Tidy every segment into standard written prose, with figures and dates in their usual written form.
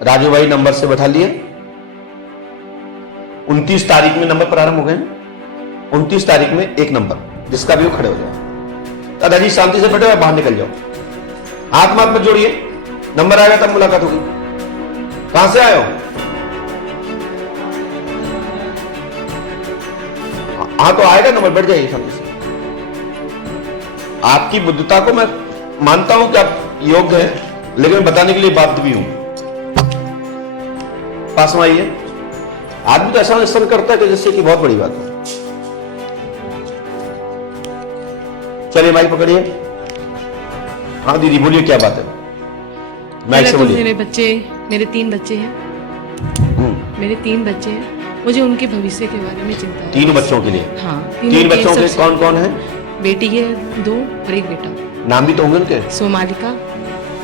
राजू भाई नंबर से बैठा लिए। 29 तारीख में नंबर प्रारंभ हो गए। 29 तारीख में एक नंबर जिसका भी हो खड़े हो जाओ। दादाजी शांति से बैठे हुए बाहर निकल जाओ, हाथ माथ मत जोड़िए, नंबर आएगा तब मुलाकात होगी। कहां से आए हो? हाँ तो आएगा नंबर, बैठ जाइए शांति से। आपकी बुद्धता को मैं मानता हूं कि आप योग्य हैं, लेकिन मैं बताने के लिए बाध्य भी हूं। पास में आइए। आदमी तो ऐसा स्तन करता है कि जैसे कि बहुत बड़ी बात है। चलिए माइक पकड़िए। हाँ दीदी बोलिए, क्या बात है? माइक से बोलिए। मेरे 3 बच्चे हैं। मेरे 3 बच्चे हैं, मुझे उनके भविष्य के बारे में चिंता है। 3 बच्चों के लिए? हाँ। 3 बच्चों के कौन कौन है? बेटी है 2 और एक बेटा। नाम भी तो होंगे उनके? सोमालिका,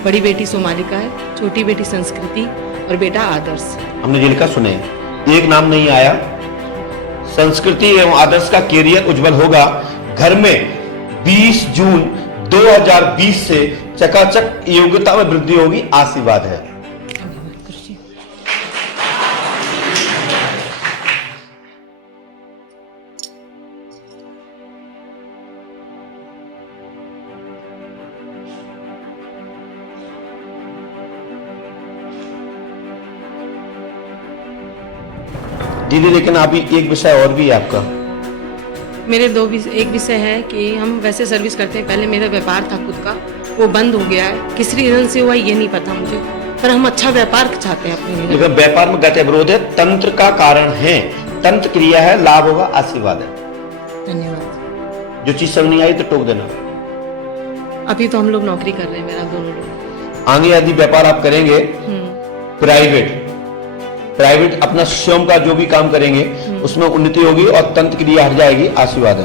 बड़ी बेटी सोमालिका है, छोटी बेटी संस्कृति और बेटा आदर्श। हमने जो लिखा सुने, एक नाम नहीं आया। संस्कृति एवं आदर्श का कैरियर उज्जवल होगा। घर में 20 जून 2020 से चकाचक योग्यता में वृद्धि होगी। आशीर्वाद है। दीदी लेकिन अभी एक विषय और भी है आपका। मेरे एक विषय है कि हम वैसे सर्विस करते हैं। पहले मेरा व्यापार था खुद का, वो बंद हो गया है। किस रीजन से हुआ ये नहीं पता मुझे, पर हम अच्छा व्यापार चाहते हैं अपने लिए। लेकिन व्यापार में गति अवरोध है, तंत्र का कारण है, तंत्र क्रिया है, लाभ होगा, आशीर्वाद है। धन्यवाद। जो चीज समझ नहीं आई तो टोक देना। अभी तो हम लोग नौकरी कर रहे हैं, मेरा दोनों लोग। आगे यदि व्यापार आप करेंगे प्राइवेट अपना स्वयं का जो भी काम करेंगे उसमें उन्नति होगी और तंत्र क्रिया हट जाएगी। आशीर्वाद है।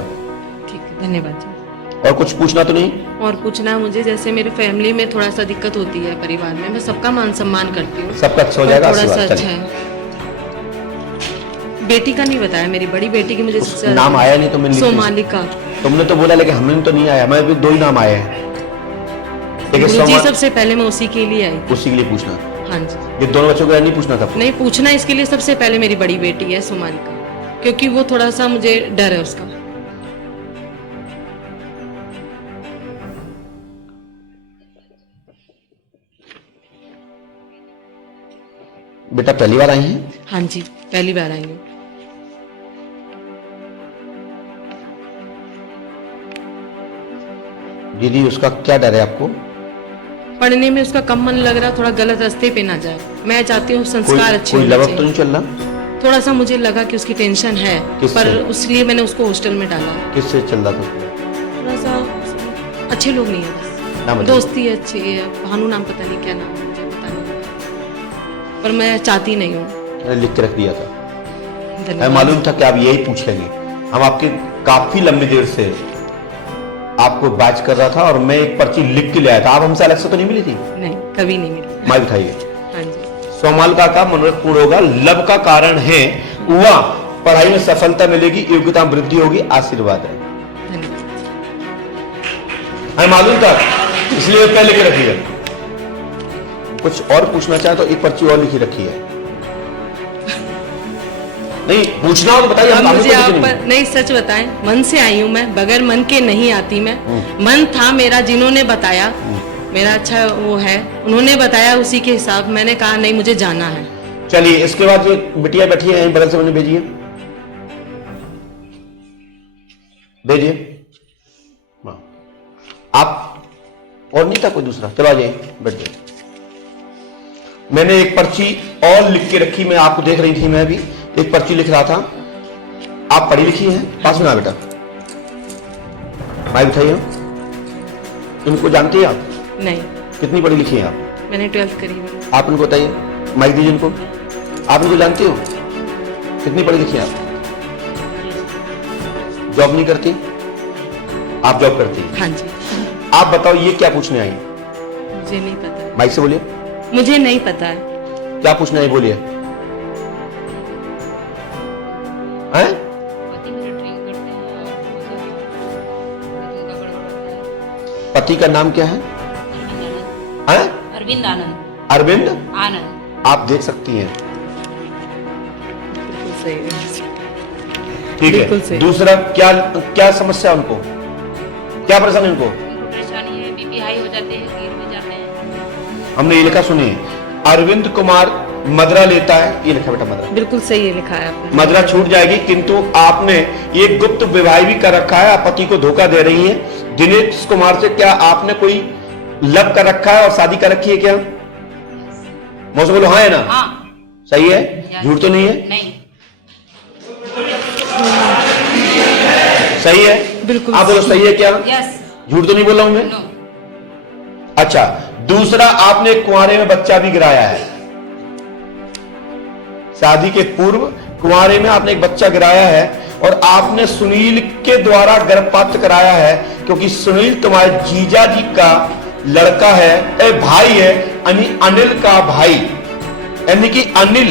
ठीक है, धन्यवाद जी। और कुछ पूछना तो नहीं? और पूछना मुझे, जैसे मेरे फैमिली में थोड़ा सा दिक्कत होती है परिवार में, मैं सबका मान सम्मान करती हूँ, सबका अच्छा हो जाएगा। थोड़ा सा अच्छा है। बेटी का नहीं बताया, मेरी बड़ी बेटी की मुझे नाम आया नहीं तो मैंने सोमालिका। तुमने तो बोला, लेकिन हमने तो नहीं आया। मैं भी 2 ही नाम आए हैं। गुरुजी सबसे पहले मैं उसी के लिए आई। उसी के लिए पूछना? हाँ जी। ये दोनों बच्चों को नहीं पूछना था? नहीं पूछना, इसके लिए सबसे पहले मेरी बड़ी बेटी है सोमालिका, क्योंकि वो थोड़ा सा मुझे डर है उसका। बेटा पहली बार आई हैं? हाँ जी, पहली बार आई हूँ। दीदी उसका क्या डर है आपको? पढ़ने में उसका कम मन लग रहा, थोड़ा गलत रास्ते पे ना जाए। मैं चाहती हूँ संस्कार अच्छे कोई होने लगभग चाहिए। तो नहीं चल रहा? थोड़ा सा मुझे लगा कि उसकी टेंशन है, पर इसलिए मैंने उसको हॉस्टल में डाला। किससे चल रहा था? थोड़ा सा अच्छे लोग नहीं है, बस दोस्ती अच्छी है। भानु नाम पता नहीं क्या नाम है, मुझे पता नहीं, पर मैं चाहती नहीं हूँ। लिख के रख दिया था। मैं मालूम था कि आप यही पूछ लेंगे। हम आपके काफी लंबी देर से आपको बात कर रहा था और मैं एक पर्ची लिख के ले आया था। आप हमसे अलग से तो नहीं मिली थी? नहीं, कभी नहीं मिली। माइक उठाइए। हाँ जी। सोमालिका का मनोरथ पूर्ण होगा। लब का कारण है हुआ, पढ़ाई में सफलता मिलेगी, योग्यता में वृद्धि होगी। आशीर्वाद है। हमें मालूम था, इसलिए पहले लिख रखी है। कुछ और पूछना चाहे तो एक पर्ची और लिखी रखी है। नहीं पूछना हो तो बताइए। मुझे आप पर नहीं, सच बताएं, मन से आई हूँ मैं, बगैर मन के नहीं आती मैं। मन था मेरा, जिन्होंने बताया मेरा अच्छा वो है, उन्होंने बताया, उसी के हिसाब मैंने कहा नहीं मुझे जाना है। चलिए इसके बाद जो बिटिया बैठी है बगल से मैंने भेजिए, भेजिए। आप और नहीं था कोई दूसरा? चलो आ जाइए, बैठ जाइए। मैंने एक पर्ची और लिख के रखी, मैं आपको देख रही थी, मैं भी एक पर्ची लिख रहा था। आप पढ़ी लिखी हैं? पास में आ बेटा, माइक उठाइए। इनको जानती हैं आप? नहीं। कितनी पढ़ी लिखी हैं आप? मैंने 12th करी है। आप इनको बताइए, माइक दीजिए इनको। आप इनको जानती हो? कितनी पढ़ी लिखी हैं आप? जॉब नहीं करती? आप जॉब करती हैं? हाँ जी। आप बताओ ये क्या पूछने आई? मुझे नहीं पता। माइक से बोलिए। मुझे नहीं पता है। क्या पूछने आई बोलिए। हैं? पति का नाम क्या है? अरविंद आनंद। अरविंद आनंद। आप देख सकती हैं। बिल्कुल सही है। ठीक बिल्कुल है। सही। दूसरा क्या क्या समस्या है उनको, क्या परेशानी है उनको? उनको परेशानी है, बीपी हाई हो जाते हैं, गिर भी जाते हैं। हमने ये लिखा, सुनिए, अरविंद कुमार मदरा लेता है, ये लिखा बेटा मदरा। बिल्कुल सही है, लिखा है आपने। मदरा छूट जाएगी, किंतु आपने ये गुप्त विवाह भी कर रखा है, आप पति को धोखा दे रही हैं। दिनेश कुमार से क्या आपने कोई लव कर रखा है और शादी कर रखी है क्या? मुझसे बोलो हाँ है ना? हाँ। सही है, झूठ तो नहीं है? नहीं। सही है, बिल्कुल आप बोलो सही है क्या? यस। झूठ तो नहीं बोल रहा हूं मैं? नो। अच्छा, दूसरा, आपने कुंवारे में बच्चा भी गिराया है। शादी के पूर्व कुंवारे में आपने एक बच्चा गिराया है और आपने सुनील के द्वारा गर्भपात कराया है, क्योंकि सुनील तुम्हारे जीजा जी का लड़का है, भाई है, यानी अनिल का भाई, यानी कि अनिल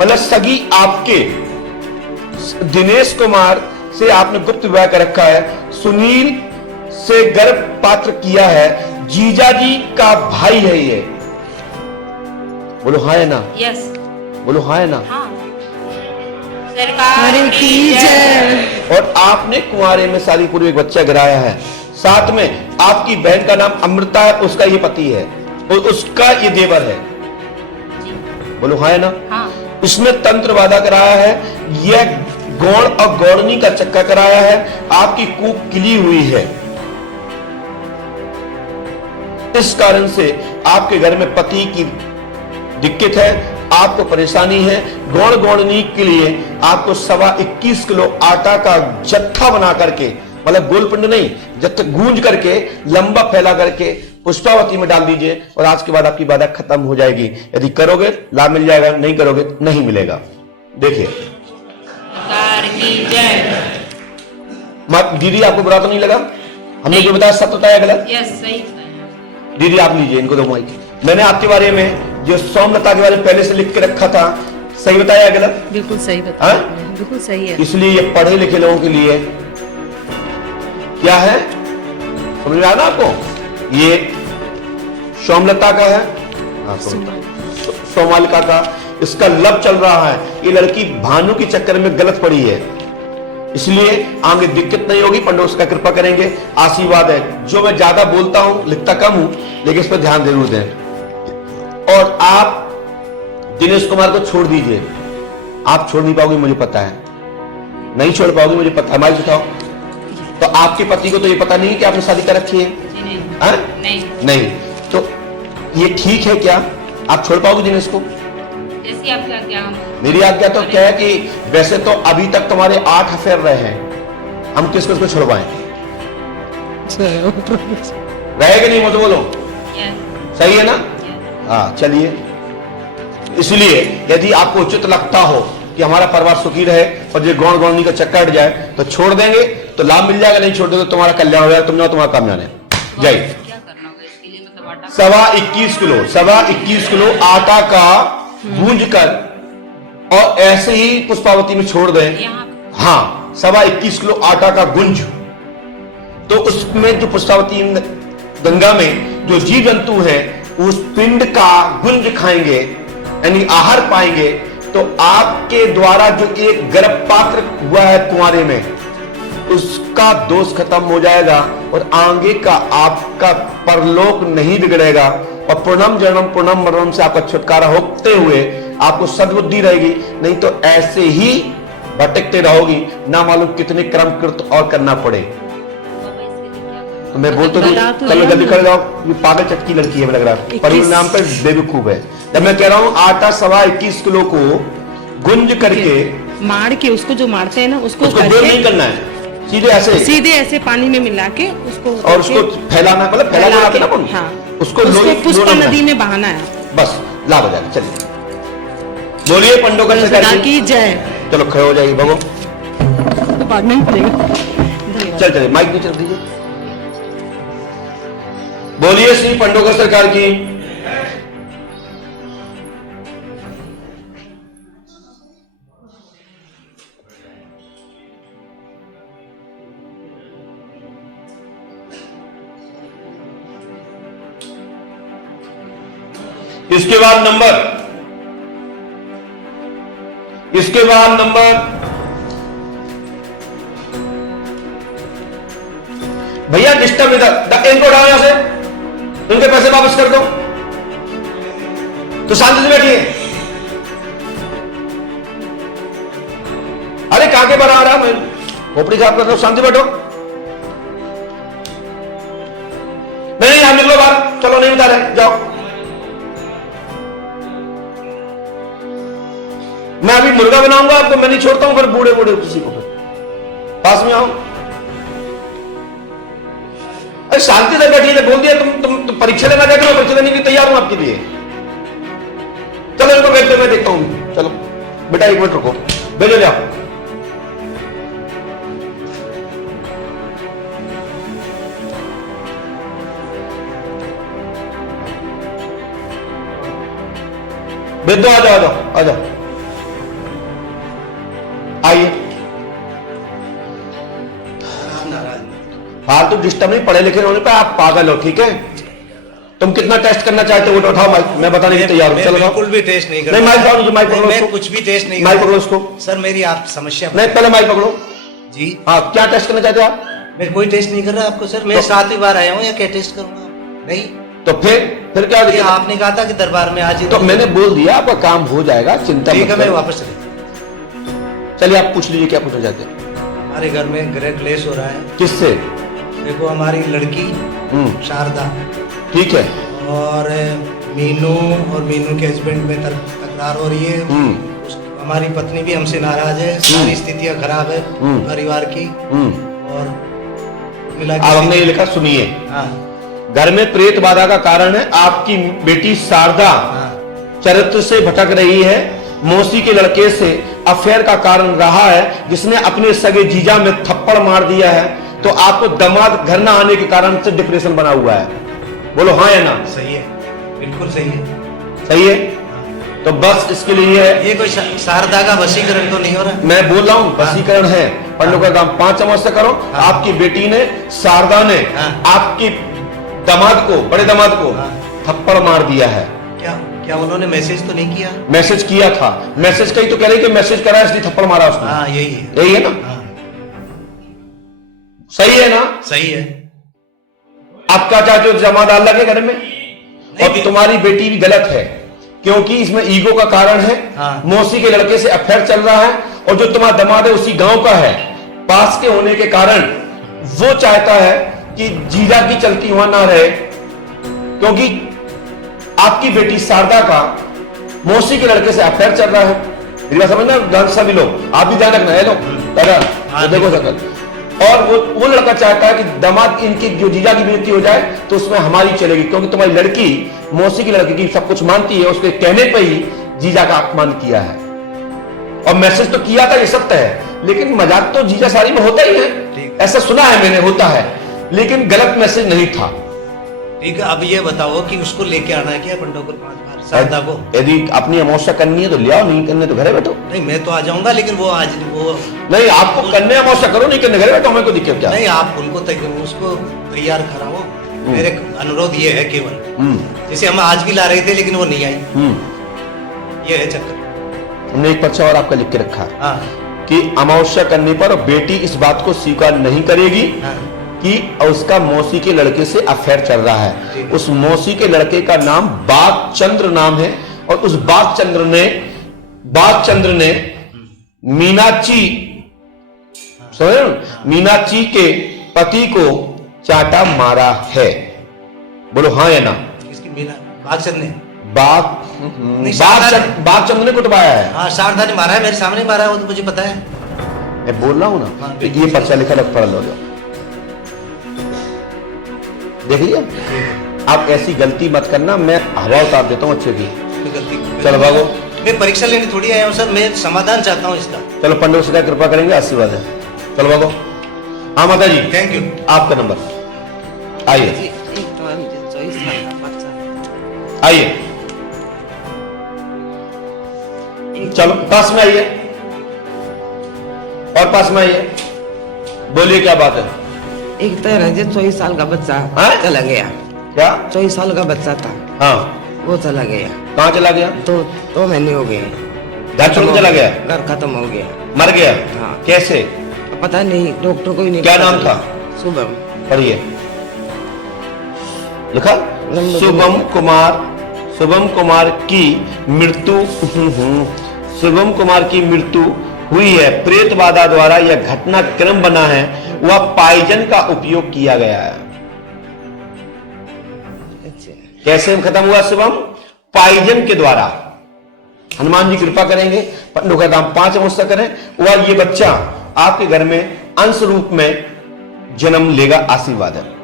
मतलब सगी आपके दिनेश कुमार से आपने गुप्त विवाह कर रखा है, सुनील से गर्भपात किया है, जीजा जी का भाई है ये। बोलो हाँ है ना? यस। बोलो हाँ है ना? हाँ। सरकार अरे की की जय। जय। और आपने कुंवारे में शादी पूर्व एक बच्चा गिराया है। साथ में आपकी बहन का नाम अमृता है, उसका ये पति है और उसका ये देवर है। जी। बोलो हाँ है ना? हाँ। इसमें तंत्र वादा कराया है, यह गौण और गौड़नी का चक्का कराया है, आपकी कूप खिली हुई है। इस कारण से आपके घर में पति की दिक्कत है, आपको परेशानी है। गौण गौड़नी के लिए आपको 21.25 किलो आटा का जत्था बना करके, मतलब गोलपिंड नहीं, जत्था गूंज करके लंबा फैला करके पुष्पावती में डाल दीजिए और आज के बाद आपकी बाधा खत्म हो जाएगी। यदि करोगे लाभ मिल जाएगा, नहीं करोगे नहीं मिलेगा। देखिए, सरकार की जय। दीदी आपको बुरा तो नहीं लगा? हमने जो बताया सत्य बताया गलत? यस, सही बताया। दीदी आप लीजिए, इनको दो माइक। मैंने आपके बारे में जो सोमलता के बारे में पहले से लिख के रखा था, सही बताया या गलत? बिल्कुल सही बताया हाँ? आपने, बिल्कुल सही है। इसलिए ये पढ़े लिखे लोगों के लिए क्या है, समझ में आया ना आपको? ये सोमलता का है, हाँ, सोमालिका का, इसका लब चल रहा है। ये लड़की भानु के चक्कर में गलत पड़ी है, इसलिए आगे दिक्कत नहीं होगी। पंडित उसका कृपा करेंगे, आशीर्वाद है। जो मैं ज्यादा बोलता हूं, लिखता कम हूं, लेकिन इस पर ध्यान जरूर दें। और आप दिनेश कुमार को छोड़ दीजिए, आप छोड़ नहीं पाओगे मुझे पता है, नहीं छोड़ पाओगे मुझे पता है। माइक उठाओ। तो आपके पति को तो ये पता नहीं है कि आपने शादी कर रखी है? जी नहीं। हाँ? नहीं। नहीं, तो ये ठीक है क्या? आप छोड़ पाओगे दिनेश को? जैसी आपकी आज्ञा। मेरी आज्ञा तो क्या है कि वैसे तो अभी तक तुम्हारे 8 अफेयर रहे हैं, हम किसको इसको छुड़वाएं? रहे कि नहीं, मुझे बोलो, यस। सही है ना? यस। हाँ, चलिए। इसलिए यदि आपको उचित लगता हो कि हमारा परिवार सुखी रहे और ये गौण गौणी का चक्कर हट जाए तो छोड़ देंगे तो लाभ मिल जाएगा, नहीं छोड़ देंगे तो तुम्हारा कल्याण हो जाएगा, तुमने तुम्हारा काम जाने। जय। क्या करना होगा इसके लिए, मतलब आटा? 21.25 किलो आटा का गूंज कर और ऐसे ही पुष्पावती में छोड़ दें। यहाँ हाँ, 21.25 किलो आटा का गुंज, तो उसमें जो पुष्पावती गंगा में जो जीव जंतु है उस पिंड का गुंज खाएंगे, यानी आहार पाएंगे, तो आपके द्वारा जो एक गर्भपात हुआ है कुंवारे में, उसका दोष खत्म हो जाएगा और आगे का आपका परलोक नहीं बिगड़ेगा और पूर्णम जन्म पूर्णम मरणम से आपका छुटकारा होते हुए आपको सद्बुद्धि रहेगी। नहीं तो ऐसे ही भटकते रहोगी, ना मालूम कितने कर्म कृत और करना पड़े। बाबा इसके लिए क्या करना? तो मैं बोलता बता तो चलो दिया जल्दी हमने। खड़े जाओ, ये पागल चटकी लड़की है, लग रहा है 21 परिणाम पर बेवकूफ है। जब मैं कह रहा हूं आटा 21.25 किलो को गुंज करके, मार के, उसको जो मारते हैं ना, उसको उसको बोल नहीं करना है, सीधे ऐसे सीधे ऐसे पानी में मिला के उसको और उसको फैलाना, मतलब फैला के ना कौन? हाँ, उसको उसको पुष्पा लोना नदी है। में बहाना है। बस लाभ हो जाएगा। चलिए बोलिए पंडोकर सरकार की जय। चलो खड़े हो जाइए भगो, तो भागना ही पड़ेगा। धन्यवाद। चल चलिए माइक नीचे रख दीजिए। बोलिए श्री पंडोकर सरकार की। इसके बाद नंबर इसके बाद नंबर, भैया डिस्टर्ब इधर, इनको उठाओ यहां से, इनके पैसे वापस कर दो। तो शांति से बैठिए। अरे कहां के बाहर आ रहा, मैं खोपड़ी साफ कर रहा हूं, शांति बैठो। नहीं आप निकलो बाहर, चलो नहीं बता रहे, जाओ। मैं अभी मुर्गा बनाऊंगा आपको, मैं नहीं छोड़ता हूं फिर बूढ़े बूढ़े किसी को, फिर पास में आओ। अरे शांति से बैठिए, बोल दिया तुम परीक्षा लेना चाहते हो, परीक्षा देने के लिए तैयार हूं आपके लिए। चलो इनको भेज दो, मैं देखता हूं। चलो बेटा 1 मिनट रुको, भेजो जाओ। भेज दो, आ जाओ आ जाओ आ जाओ, आइए। फालतू डिस्टर्ब नहीं, पढ़े लिखे होने पे आप पागल हो, ठीक है। तुम कितना टेस्ट करना चाहते हो, उठाओ माइक, मैं बताने के तैयार हूं। चलो बिल्कुल भी टेस्ट नहीं नहीं, माइक पकड़ो, माइक पकड़ो, मैं कुछ भी टेस्ट नहीं, माइक पकड़ो उसको। सर मेरी आप समस्या नहीं, पहले माइक पकड़ो जी। हाँ, क्या टेस्ट करना चाहते हो आप? मैं कोई टेस्ट नहीं कर रहा आपको सर, मैं 7वीं बार आया हूँ, या क्या टेस्ट करूंगा? नहीं तो फिर क्या ये आपने कहा था कि दरबार में आज ही, तो मैंने बोल दिया आपका काम हो जाएगा, चिंता मत ठीक है, मैं करो। वापस चले। चलिए आप पूछ लीजिए क्या पूछना चाहते हैं। हमारे घर में गृह क्लेश हो रहा है। किससे? देखो हमारी लड़की शारदा, ठीक है, और मीनू और मीनू के हस्बैंड में तकरार हो रही है। हमारी पत्नी भी हमसे नाराज है, सारी स्थितियां खराब है परिवार की। और मिला आप हमने ये लिखा, सुनिए। हाँ घर में प्रेत बाधा का कारण है आपकी बेटी शारदा चरित्र से भटक रही है, मौसी के लड़के से अफेयर का कारण रहा है, जिसने अपने सगे जीजा में थप्पड़ मार दिया है, तो आपको दामाद घर न आने के कारण से डिप्रेशन बना हुआ है। बोलो हाँ या ना? सही है, बिल्कुल सही है। सही है, तो बस इसके लिए ये कोई शारदा का वशीकरण तो नहीं हो रहा? मैं बोल रहा हूं वशीकरण है, पंडों का काम 5 अमावस्या करो। आपकी बेटी ने, शारदा ने आपकी दामाद को, बड़े दामाद को थप्पड़ मार दिया है। क्या उन्होंने मैसेज तो नहीं किया? मैसेज किया था, मैसेज कही तो कह रही कि मैसेज करा इसलिए थप्पड़ मारा उसने। हाँ यही है, यही है ना? सही है ना? सही है। आप क्या चाहते हो, जमादार लगे घर में? और तुम्हारी बेटी भी गलत है, क्योंकि इसमें ईगो का कारण है। मौसी के लड़के से अफेयर चल रहा है, और जो तुम्हारा दामाद है उसी गांव का है, पास के होने के कारण वो चाहता है कि जीजा की चलती वहां ना रहे, क्योंकि आपकी बेटी शारदा का मौसी के लड़के से अफेयर चल रहा है। मेरी बात समझना ध्यान, सभी लोग आप भी ध्यान रखना है। लोग देखो सकल, और वो लड़का चाहता है कि दामाद इनकी जो जीजा की बेइज्जती हो जाए तो उसमें हमारी चलेगी, क्योंकि तुम्हारी लड़की मौसी की लड़की की सब कुछ मानती है, उसके कहने पे ही जीजा का अपमान किया है। और मैसेज तो किया था, ये सत्य है, लेकिन मजाक तो जीजा सारी में होता ही है, ऐसा सुना है मैंने, होता है, लेकिन गलत मैसेज नहीं था। ठीक है, अब ये बताओ कि उसको लेके आना है क्या पंडोकुल 5 बार, शारदा को? यदि अपनी अमावस्या करनी है तो ले आओ, नहीं करने तो घरे बैठो। नहीं मैं तो आ जाऊंगा, लेकिन वो आज वो नहीं, आपको करने अमावस्या करो, नहीं करने घरे बैठो, हमें को दिक्कत क्या? नहीं, आप उनको उसको तैयार कराओ। मेरे अनुरोध ये है केवल, जैसे हम आज भी ला रहे थे लेकिन वो नहीं आई, ये है चक्कर। हमने एक पर्चा और आपका लिख के रखा है हाँ कि अमावस्या करने पर बेटी इस बात को स्वीकार नहीं करेगी कि उसका मौसी के लड़के से अफेयर चल रहा है। उस मौसी के लड़के का नाम बागचंद्र नाम है, और उस बागचंद्र ने मीनाक्षी, मीनाक्षी के पति को चाटा मारा है। बोलो हाँ या ना? इसकी मीना बागचंद ने बागचंद्र ने कुटवाया है। हाँ शारदा ने मारा है, मेरे सामने मारा है, वो तो मुझे पता है। मैं बोल रहा हूं ना, तो ये पर्चा लिखा रख, पढ़ लो। देखिए आप ऐसी गलती मत करना, मैं हवा उतार देता हूँ अच्छे की। चलो भागो, मैं परीक्षा लेने थोड़ी आया हूँ सर, मैं समाधान चाहता हूँ इसका। चलो पंडित से कृपा करेंगे, आशीर्वाद है। चलो भागो। हाँ माता जी, थैंक यू। आपका नंबर आइए, आइए, चलो पास में आइए, और पास में आइए, बोलिए क्या बात है? एक तो है 24 साल का बच्चा चला गया। क्या? 24 साल का बच्चा था, हाँ वो चला गया। कहाँ चला गया? 2 महीने हो गए, घर छोड़ के चला गया, घर खत्म हो गया, मर गया। हाँ। कैसे? पता नहीं, डॉक्टर को ही नहीं क्या पता नाम चला। था? शुभम। पढ़िए, लिखा शुभम कुमार की मृत्यु शुभम कुमार की मृत्यु हुई है। प्रेत बाधा द्वारा यह घटना क्रम बना है, वह पॉइजन का उपयोग किया गया है। अच्छा। कैसे खत्म हुआ शुभम? पॉइजन के द्वारा। हनुमान जी कृपा करेंगे, पंडों का दाम 5 अवस्था करें, वह ये बच्चा आपके घर में अंश रूप में जन्म लेगा। आशीर्वाद है।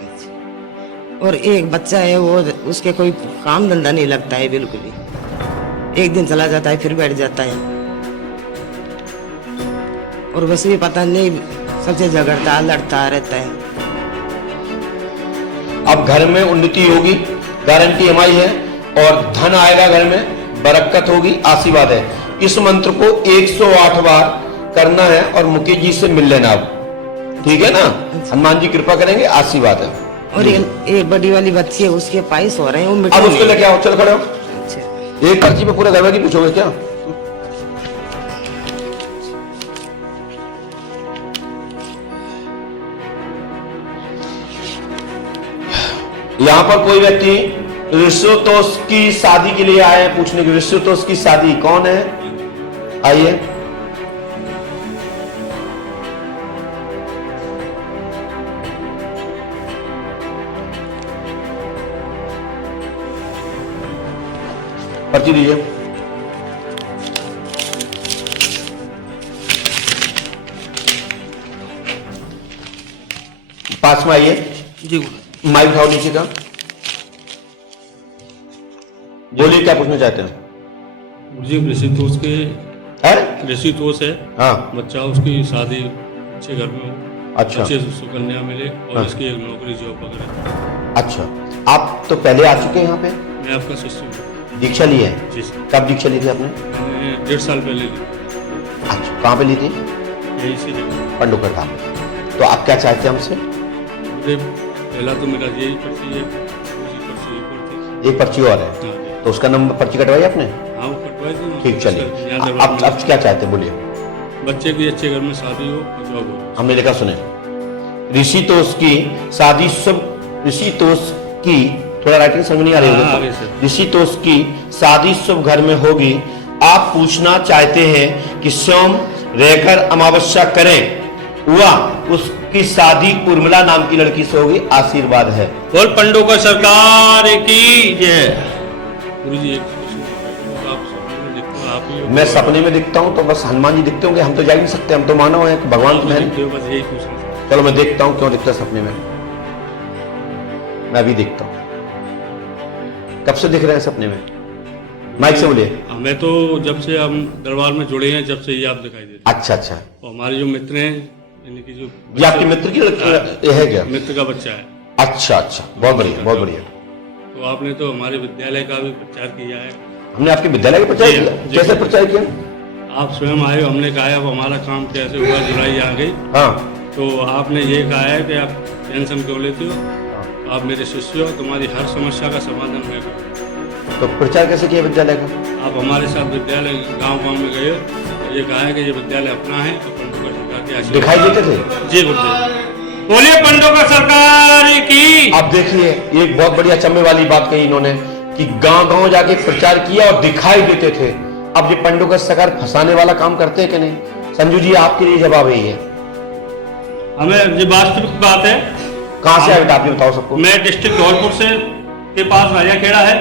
और एक बच्चा है, वो उसके कोई काम धंधा नहीं लगता है बिल्कुल ही। एक दिन चला जाता है, फिर बैठ जाता है, और बस भी पता नहीं, सबसे झगड़ता लड़ता रहता है। अब घर में उन्नति होगी, गारंटी हमारी है, और धन आएगा घर में, बरकत होगी। आशीर्वाद है। इस मंत्र को 108 बार करना है और मुकेश जी से मिल लेना अब, ठीक है ना? हनुमान जी कृपा करेंगे। आशीर्वाद है। और ये बड़ी वाली बच्ची है, उसके पाइस हो रहे हैं, वो मिट्टी अब उसको में। लेके आओ, चल खड़े हो। अच्छा। एक पर्ची में पूरा घर की पूछोगे क्या? यहां पर कोई व्यक्ति ऋषितोष की शादी के लिए आए हैं, पूछने की ऋषितोष की शादी कौन है? आइए। पर्ची दीजिए। पास में आइए जी। माइक उठाओ नीचे का। बोलिए, क्या पूछना चाहते हैं? जी, ऋषितोष के है? ऋषितोष है। हाँ। बच्चा, उसकी शादी अच्छे घर में हो, अच्छा। अच्छे सुकन्या मिले, और हाँ। इसकी एक नौकरी जॉब वगैरह। अच्छा, आप तो पहले आ चुके हैं यहाँ पे? मैं आपका शिष्य हूँ। दीक्षा ली है? जी सर। कब दीक्षा ली थी आपने? मैंने 1.5 साल पहले ली, अच्छा, कहाँ पे ली थी? यही सी जगह। पंडोकर धाम। तो आप क्या चाहते हैं हमसे? मुझे पहला तो मेरा यही पर्ची है, दूसरी पर्ची एक और थी। एक पर्ची और है, हाँ जी। तो उसका नंबर पर्ची कटवाई आपने? हाँ, वो कटवाई थी ना। ठीक, चलिए। यहाँ दरबार अब में क्या चाहते हैं, बोलिए। बच्चे की अच्छे घर में शादी हो और जॉब हो। हमने लिखा, सुने। ऋषितोष की शादी शुभ, ऋषितोष की, थोड़ा राइटिंग समझ नहीं आ रही हाँ, आगे है। से। ऋषितोष की शादी शुभ घर में होगी। आप पूछना चाहते हैं कि सोम रहकर अमावस्या करें, वह उसकी शादी उर्मिला नाम की लड़की से होगी। आशीर्वाद है। बोल पंडों का सरकार की जय। गुरु जी, एक क्वेश्चन, आप सपने में देखते हो, आप ही हो? मैं सपने में दिखता हूँ तो बस हनुमान जी दिखते होंगे, हम तो जा ही नहीं सकते, हम तो मानव हैं, भगवान तो आप है। देखते हो, बस यही पूछना था। चलो मैं देखता हूँ क्यों दिखता है सपने में। मैं अभी देखता हूँ। कब से दिख रहे हैं सपने में? माइक से बोलिए। हमें तो जब से हम दरबार में जुड़े हैं, जब से ये आप दिखाई देते अच्छा अच्छा, हैं। और हमारे जो मित्र हैं, यानी कि जो ये आपके मित्र की ये है क्या? मित्र का बच्चा है। अच्छा अच्छा, बहुत बढ़िया बहुत बढ़िया। तो आपने तो हमारे विद्यालय का भी प्रचार किया है। हमने आपके विद्यालय का प्रचार जी, किया? जी। कैसे प्रचार किया? आप स्वयं आए हो, हमने कहा है अब हमारा काम कैसे हुआ, जुलाई आ गई, हाँ। तो आपने ये कहा है कि आप टेंशन क्यों लेते हो, आप मेरे शिष्य हो, तुम्हारी हर समस्या का समाधान मैं करूँ। तो प्रचार कैसे किया विद्यालय का? आप हमारे साथ विद्यालय गांव में गए, तो ये कहा है कि ये विद्यालय अपना है और पंडों का सरकार के आशीर्वाद। दिखाई देते थे? जी गुरुदेव। बोलिए पंडों का सरकार की। आप देखिए, एक बहुत बड़ी अचंभे वाली बात कही इन्होंने कि गांव गांव जाके प्रचार किया और दिखाई देते थे। अब ये पंडों का सरकार फंसाने वाला काम करते हैं कि नहीं? संजू जी, आपके लिए जवाब यही है। हमें ये वास्तविक बात है। कहां से आए आप ये बताओ सबको। मैं डिस्ट्रिक्ट धौलपुर से के पास राजा खेड़ा है,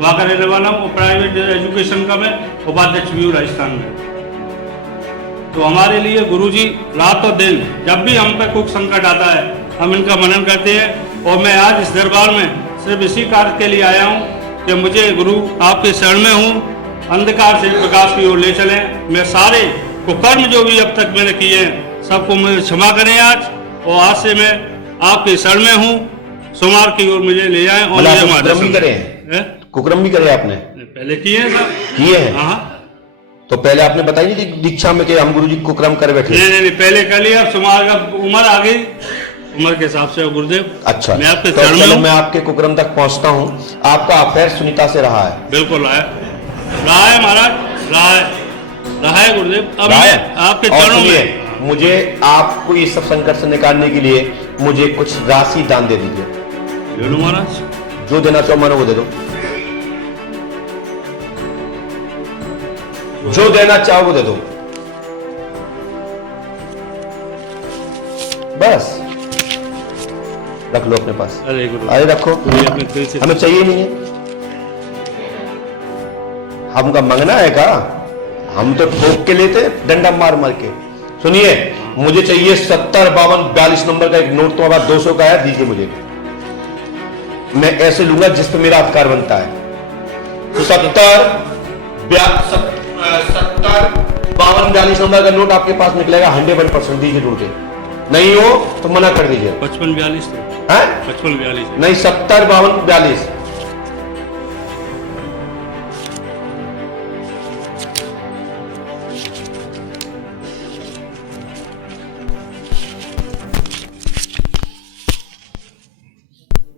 वहाँ का रहने वाला हूँ। प्राइवेट एजुकेशन का मैं उपाध्यक्ष भी हूँ राजस्थान में। तो हमारे लिए गुरुजी रात और दिन जब भी हम पे कोई संकट आता है, हम इनका मनन करते हैं। और मैं आज इस दरबार में सिर्फ इसी कार्य के लिए आया हूँ कि मुझे गुरु आपके शरण में हूँ, अंधकार से प्रकाश की ओर ले चलें। मैं सारे कुकर्म जो भी अब तक मैंने किए हैं सबको मुझे क्षमा करें आज, और आज से मैं आपके शरण में हूँ, सुमार की ओर मुझे ले जाएं। और ये कुकर्म भी करे हैं? कुकर्म भी करे आपने? पहले किए हैं सब, किए हैं। हाँ। तो पहले आपने बताई नहीं थी दीक्षा में कि हम गुरुजी कुकर्म कर बैठे? नहीं, पहले कर लिया। अब सुमार का उम्र आ गई, उम्र के हिसाब से गुरुदेव। अच्छा, मैं आपके तो शरण में चलो हूं। मैं आपके कुकर्म तक पहुंचता हूं। आपका अफेयर सुनीता से रहा है? बिल्कुल रहा है महाराज, रहा है। रहा है गुरुदेव। अब रहा मैं है? आपके और चरणों सुनिए, में मुझे आपको इस सब संकट से निकालने के लिए मुझे कुछ राशि दान दे दीजिए। ले लो महाराज। जो देना चाहो मानो वो दे दो, जो देना चाहो वो दे दो, बस रख लो अपने पास। अरे गुरु, अरे रखो, ये अपने दिल से हमें चाहिए नहीं है। हमका मंगना है का? हम तो ठोक के लेते डंडा मार मार के। सुनिए, मुझे चाहिए 70, 52, 42 नंबर का एक नोट, तुम्हारे पास 200 का है, दीजिए मुझे। मैं ऐसे लूंगा जिस पे मेरा अधिकार बनता है। तो 70, 52, 42 नंबर का नोट आपके पास निकलेगा 100% दीजिए ढूंढ के। नहीं हो तो मना कर दीजिए। 55 42 तो है 55 42 नहीं, 70, 52, 42।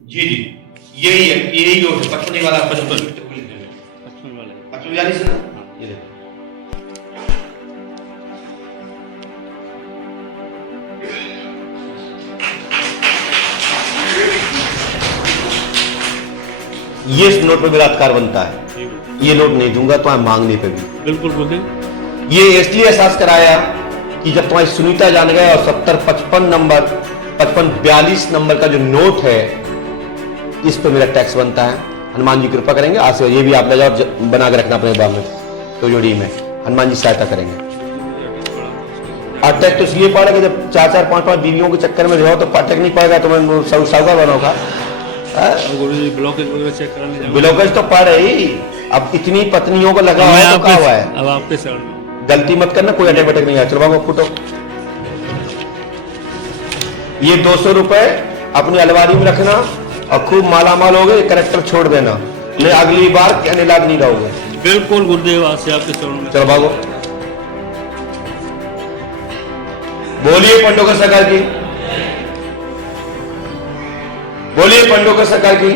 जी जी, यही है, यही नोट है 55 वाला। 55 55 वाले 42 है ना, ये देखो। ये इस नोट पे मेरा अधिकार बनता है। ये नोट नहीं दूंगा तुम्हारे मांगने पे भी। बिल्कुल गुरुदेव। ये इसलिए एहसास कराया कि जब तुम्हारी सुनीता जान गए और 70, 55 नंबर, 55, 42 नंबर का जो नोट है, इस पे मेरा टैक्स बनता है। हनुमान जी कृपा करेंगे, आज से ये भी आप ले जाओ, बना के रखना अपने बाग में, तो जोड़ी में हनुमान जी सहायता करेंगे। अटैक तो इसलिए पड़ेगा जब 4-4, 5-5 बीवियों के चक्कर में रहो, तो अटैक नहीं पड़ेगा, तो मैं साहूकार बनोगा। गुरु जी ब्लॉकेज वगैरह चेक कराने जाऊंगा। ब्लॉकेज तो पड़ रही, अब इतनी पत्नियों को लगा हुआ है तो क्या हुआ है? अब आपके शरण में। गलती मत करना, कोई अटैक नहीं आया। चलो बाबू फुटो। ये 200 रुपए अपनी अलमारी में रखना और खूब माला माल हो गए, करेक्टर छोड़ देना, नहीं अगली बार कहने लायक नहीं रहोगे। बिल्कुल गुरुदेव, आज से आपके शरण में। चलो भागो। बोलिए पंडोकर सरकार की, बोलिए पंडोकर सरकार की।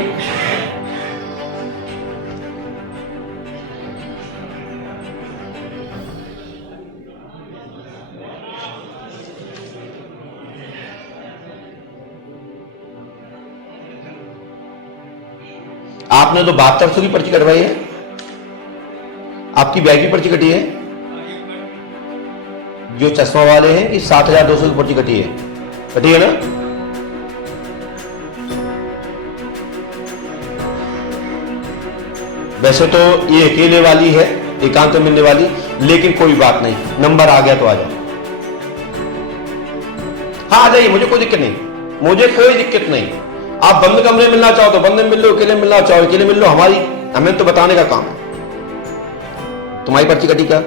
आपने तो 7200 की पर्ची कटवाई है, आपकी बैग की पर्ची कटी है। जो चश्मा वाले हैं कि 7200 की पर्ची कटी है ना? वैसे तो ये अकेले वाली है, एकांत में मिलने वाली, लेकिन कोई बात नहीं, नंबर आ गया तो आ जाओ। हाँ आ जाइए, मुझे कोई दिक्कत नहीं, मुझे कोई दिक्कत नहीं। आप बंद कमरे मिलना चाहो तो बंद में मिल लो, अकेले मिलना चाहो अकेले मिल लो, हमें तो बताने का काम है। तुम्हारी पर्ची कटी क्या?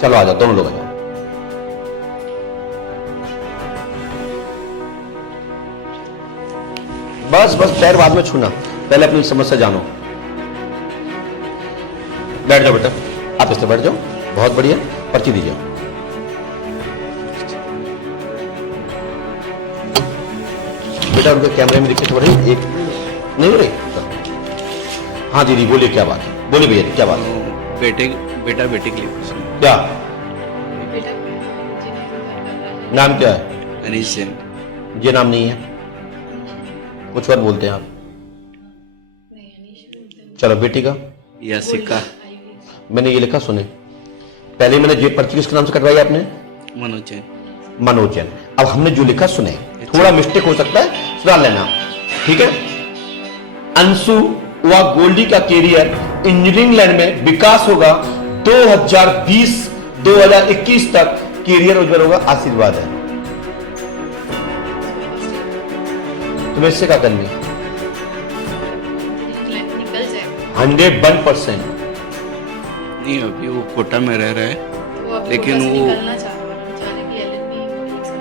चलो आ जाओ, दोनों लोग आ जाओ। बस बस पैर बाद में छूना, पहले अपनी समस्या जानो। बैठ जाओ बेटा, आप इस पे बैठ जाओ, बहुत बढ़िया। पर्ची दीजिए। बेटा उनके कैमरे में दिक्कत हो रही, एक नहीं हो रही? हाँ दीदी बोलिए, क्या बात है? बोलिए भैया क्या बात है? बेटा बेटे के लिए पूछना है। क्या बेटा जी ने घर कर रहा है। नाम क्या है? अनीश जैन। ये नाम नहीं है, कुछ और बोलते हैं आप। नहीं अनीश। चलो बेटी का यासिका। मैंने ये लिखा सुने। पहले मैंने जो पर्ची किसके नाम से कटवाई आपने? मनोज जैन। मनोज जैन। अब हमने जो लिखा सुने, थोड़ा मिस्टेक हो सकता है, सुधार लेना, ठीक है? अंशु व गोल्डी का कैरियर इंजीनियरिंग लाइन में विकास होगा। 2020-2021 तक कैरियर उज्जवल होगा, आशीर्वाद है। तुम्हें इससे क्या करनी? निकल जाएगा 101%। नहीं अभी वो कोटा में रह रहा है, वो अभी लेकिन कोटा से वो निकलना चाह रहा है, जाने की LLB एक साल।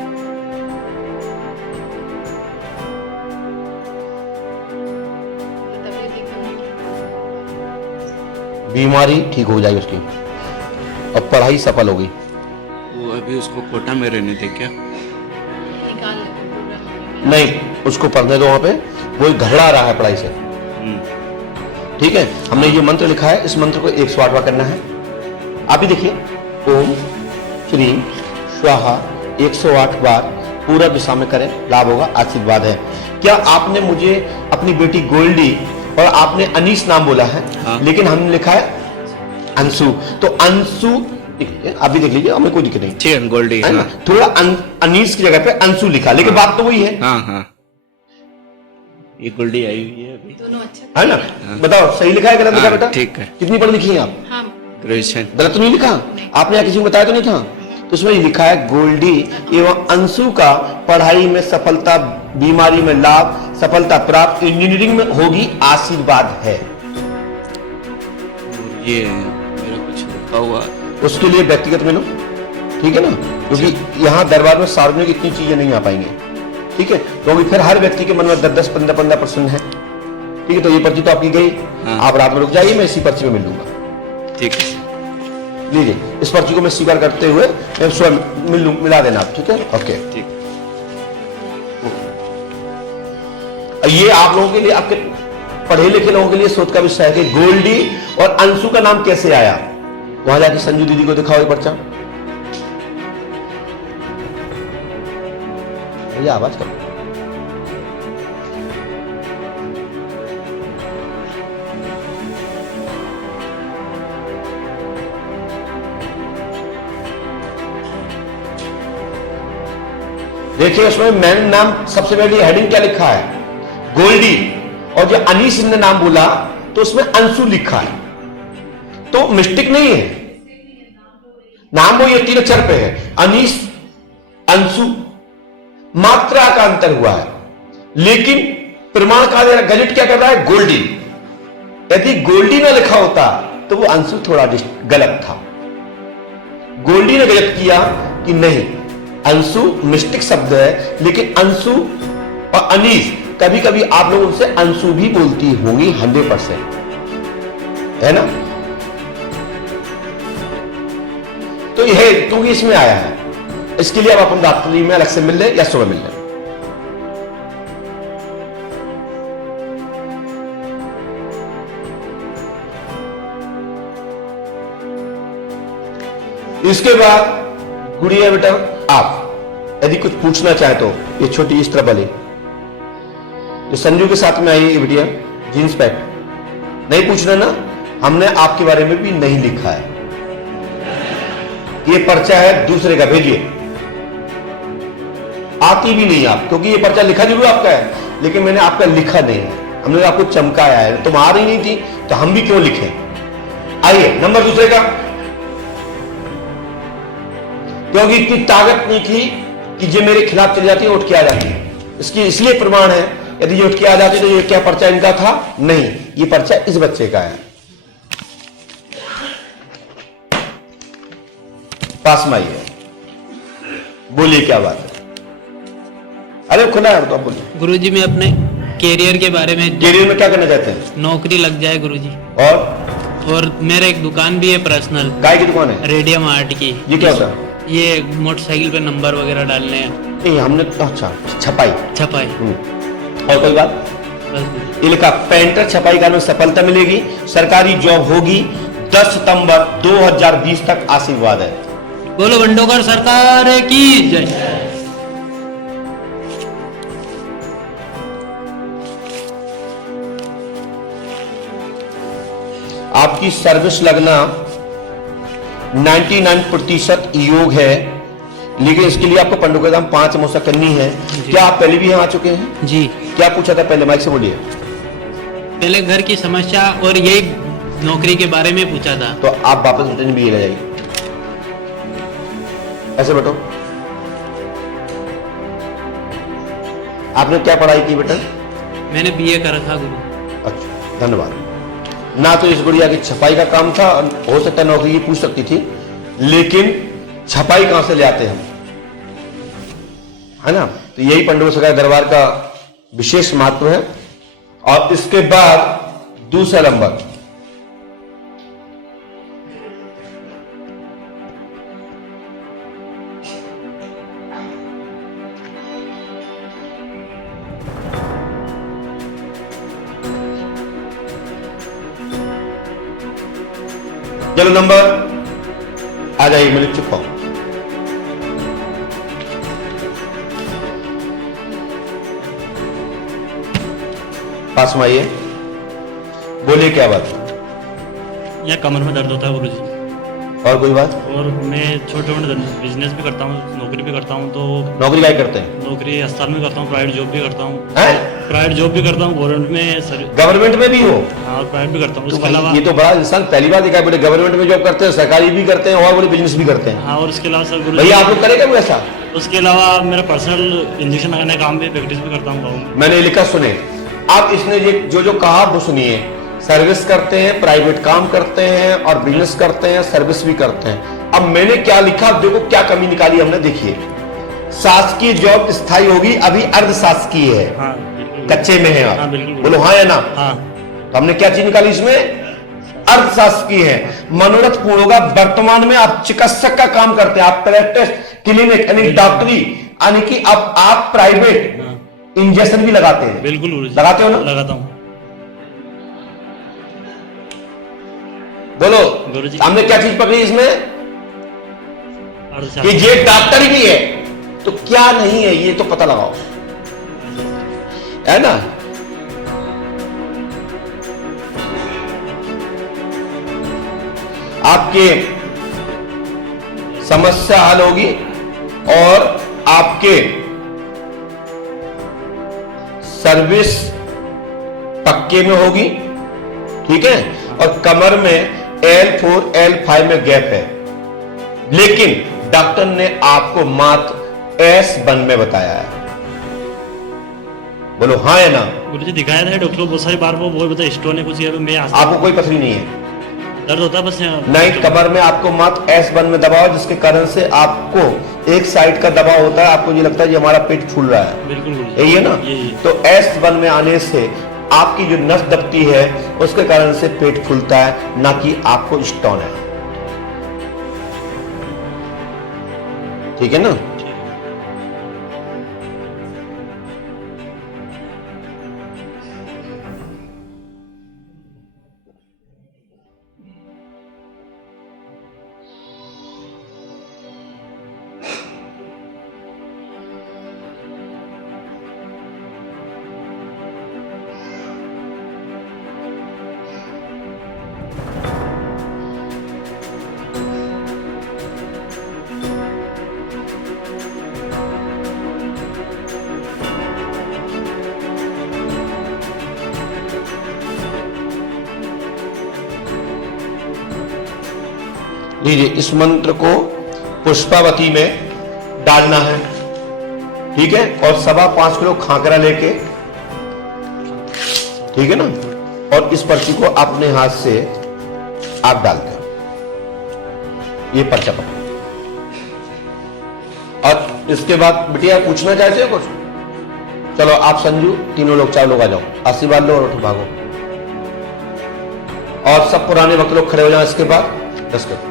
तबीयत एकदम बीमारी ठीक हो जाएगी उसकी और पढ़ाई सफल होगी। वो अभी उसको कोटा में रहने दे क्या? निकाल लेते प्रोग्राम में। नहीं, उसको पढ़ने दो वहां पे, वो घबरा रहा है पढ़ाई से। ठीक है, हमने ये मंत्र लिखा है, इस मंत्र को 108 बार करना है। आप भी देखिए, ओम श्री स्वाहा 108 बार पूरा दिशा में करें, लाभ होगा, आशीर्वाद है। क्या आपने मुझे अपनी बेटी गोल्डी और आपने अनीस नाम बोला है, हाँ। लेकिन हमने लिखा है अंशु, तो अंशु आप भी देख लीजिए, हमें कोई दिक्कत नहीं ठीक है, गोल्डी है ना, हाँ थोड़ा अनीस की जगह पे अंशु लिखा, लेकिन बात तो वही है, हाँ हाँ, ये गोल्डी आई हुई है अभी। दोनों अच्छे है ना? बताओ सही लिखा है गलत लिखा हाँ, बेटा? ठीक है। कितनी पढ़ी लिखी हैं आप? हाँ ग्रेजुएशन। गलत तो नहीं लिखा? आपने यहाँ किसी को बताया तो नहीं था? तो उसमें लिखा है गोल्डी एवं अंशु का पढ़ाई में सफलता, बीमारी में लाभ, सफलता प्राप्त, इंजीनियरिंग में होगी, आशीर्वाद है। ये मेरा कुछ रुका हुआ, उसके लिए व्यक्तिगत मिलो, ठीक है ना, क्योंकि यहाँ दरबार में सार्वजनिक इतनी चीजें नहीं आ पाएंगी, ठीक है, क्योंकि फिर हर व्यक्ति के मन में 10-10, 15-15 प्रश्न है, ठीक है। तो ये पर्ची तो आपकी गई, हाँ। आप रात में रुक जाइए, मैं इसी पर्ची में मिल लूंगा, ठीक है। लीजिए, इस पर्ची को मैं स्वीकार करते हुए मैं स्वयं मिला देना आप, ठीक है, ओके। ठीक। ये आप लोगों के लिए, आपके पढ़े लिखे लोगों के लिए शोध का विषय है कि गोल्डी और अंशु का नाम कैसे आया। वहां जाके संजू दीदी को दिखाओ ये पर्चा, भैया आवाज करो। देखिए उसमें मैंने नाम सबसे पहले हेडिंग क्या लिखा है, गोल्डी, और जो अनीस ने नाम बोला तो उसमें अंशु लिखा है, तो मिस्टेक नहीं है, नाम वो ये 3 अक्षर पे है, अनीस अंशु, मात्रा का अंतर हुआ है, लेकिन प्रमाण का गजट क्या कर रहा है, गोल्डी। यदि गोल्डी ना लिखा होता तो वो अंशु थोड़ा गलत था, गोल्डी ने गलत किया कि नहीं, अंशु मिस्टिक शब्द है, लेकिन अंशु और अनीस कभी कभी आप लोग उनसे अंशु भी बोलती होंगी, 100%, है ना। तो यह क्योंकि इसमें आया है, इसके लिए आप अपन रात्रि में अलग से मिल ले या सुबह मिल ले। इसके बाद गुड़िया बेटा, आप यदि कुछ पूछना चाहे तो ये छोटी इस तरह वाली जो संजू के साथ में आई है, ये बिटिया जींस पैंट, नहीं पूछना ना, हमने आपके बारे में भी नहीं लिखा है, ये पर्चा है दूसरे का, भेजिए। आती भी नहीं आप, क्योंकि ये पर्चा लिखा जरूर आपका है, लेकिन मैंने आपका लिखा नहीं है, हमने आपको चमकाया है, तुम आ रही नहीं थी तो हम भी क्यों लिखें। आइए नंबर दूसरे का, क्योंकि इतनी ताकत नहीं थी कि जो मेरे खिलाफ चली जाती है, उठ के आ जाती है, इसकी इसलिए प्रमाण है, यदि ये उठ के आ जाती तो ये क्या पर्चा इनका था, नहीं, ये पर्चा इस बच्चे का है। पास में आइए, बोलिए क्या बात है। अरे खुला है तो आप बोलिए। गुरुजी, मैं अपने कैरियर के बारे में, कैरियर में क्या करना चाहते हैं? नौकरी लग जाए गुरुजी, और मेरा एक दुकान भी है पर्सनल, काय की दुकान है? रेडियम आर्ट की। ये क्या होता है? ये मोटरसाइकिल पे नंबर वगैरह डालने हैं, नहीं हमने, अच्छा छपाई। छपाई, और कोई बात? बस। ये लिखा पेंटर छपाई कार्य में सफलता मिलेगी, सरकारी जॉब होगी, 10 सितंबर 2020 तक, आशीर्वाद है। बोलो बंडोकर सरकार की जय। आपकी सर्विस लगना 99% योग है, लेकिन इसके लिए आपको पंडों का दाम 5 अमावस्या करनी है। क्या आप पहले भी यहाँ आ चुके हैं? जी। क्या पूछा था पहले, माइक से बोलिए। पहले घर की समस्या और यही नौकरी के बारे में पूछा था। तो आप वापस रिटर्न भी ले जाइए, ऐसे बैठो। आपने क्या पढ़ाई की बेटा? मैंने बीए कर रखा गुरु। अच्छा धन्यवाद। ना तो इस गुड़िया की छपाई का काम था, हो सकता है नौकरी पूछ सकती थी, लेकिन छपाई कहां से ले आते हम, है ना। तो यही पंडों सरकार दरबार का विशेष महत्व है। और इसके बाद दूसरा नंबर, चलो नंबर आ जाइए, मैं लिख चुका हूं। पास में आइए, बोलिए क्या बात। या कमर में दर्द होता है गुरुजी। और कोई बात? और मैं छोटे मोटे बिजनेस भी करता हूँ, नौकरी भी करता हूँ। तो नौकरी क्या करते हैं? नौकरी अस्पताल में करता हूँ, प्राइवेट जॉब भी करता हूँ। हैं? प्राइवेट जॉब भी करता हूँ, गवर्नमेंट में भी हो? हाँ, और प्राइवेट भी करता हूँ। तो उसके अलावा ये तो बड़ा इंसान पहली बार दिखाई, बोले गवर्नमेंट में जॉब करते हैं, सरकारी भी करते हैं और बोले बिजनेस भी करते हैं। हाँ, और उसके अलावा सर भैया आप लोग करेगा वैसा? उसके अलावा मेरा पर्सनल इंजेक्शन लगाने का काम भी, प्रैक्टिस भी करता हूँ गाँव में। मैंने लिखा, सुने आप, इसने जो कहा वो सुनिए। सर्विस करते हैं, प्राइवेट काम करते हैं और बिजनेस करते हैं, सर्विस भी करते हैं। अब मैंने क्या लिखा, देखो क्या कमी निकाली हमने, देखिए। शासकीय जॉब स्थायी होगी, अभी अर्ध शासकीय है। हाँ, कच्चे में है हाँ, आप, बिल्कुल। बोलो हाँ या ना? हाँ। तो हमने क्या चीज निकाली इसमें? अर्ध शासकीय है। मनोरथ पूर्ण होगा, वर्तमान में आप चिकित्सक का काम करते हैं, आप प्रैक्टिस क्लिनिक यानी डॉक्टरी, यानी कि अब आप प्राइवेट इंजेक्शन भी लगाते हैं। बिल्कुल गुरुजी। लगाते हो ना? लगाता हूँ। बोलो गुरुजी। हमने क्या चीज पकड़ी इसमें कि ये डॉक्टर भी है, तो क्या नहीं है ये तो पता लगाओ, है ना? आपके समस्या हल होगी और आपके सर्विस पक्के में होगी, ठीक है? और कमर में L4 L5 में गैप है, लेकिन डॉक्टर ने आपको मात्र S1 में बताया है। बोलो हाँ या ना? गुरुजी दिखाया था डॉक्टर को बहुत सारी बार, वो बता स्टोन है कुछ है, मैं आपको कोई पथरी नहीं है, दर्द होता है बस नहीं। कमर में आपको मात्र S1 में दबाव, जिसके कारण से आपको एक साइड का दबाव होता है, आपको ये लगता है कि हमारा पेट फूल रहा है। बिल्कुल यही है ना? तो S1 में आने से आपकी जो नस दबती है उसके कारण से पेट फूलता है, ना कि आपको स्टोन है, ठीक है ना? लीजिए, इस मंत्र को पुष्पावती में डालना है, ठीक है? और 5.25 किलो खाकरा लेके, ठीक है ना? और इस पर्ची को अपने हाथ से आप डालते हैं, ये पर्चा पकड़ो। और इसके बाद बिटिया पूछना चाहते हो कुछ? चलो आप संजू, तीनों लोग, 4 लोग आ जाओ, आशीर्वाद लो और उठो भागो। और सब पुराने वक्त लोग खड़े हो जाओ, इसके बाद 10 करो।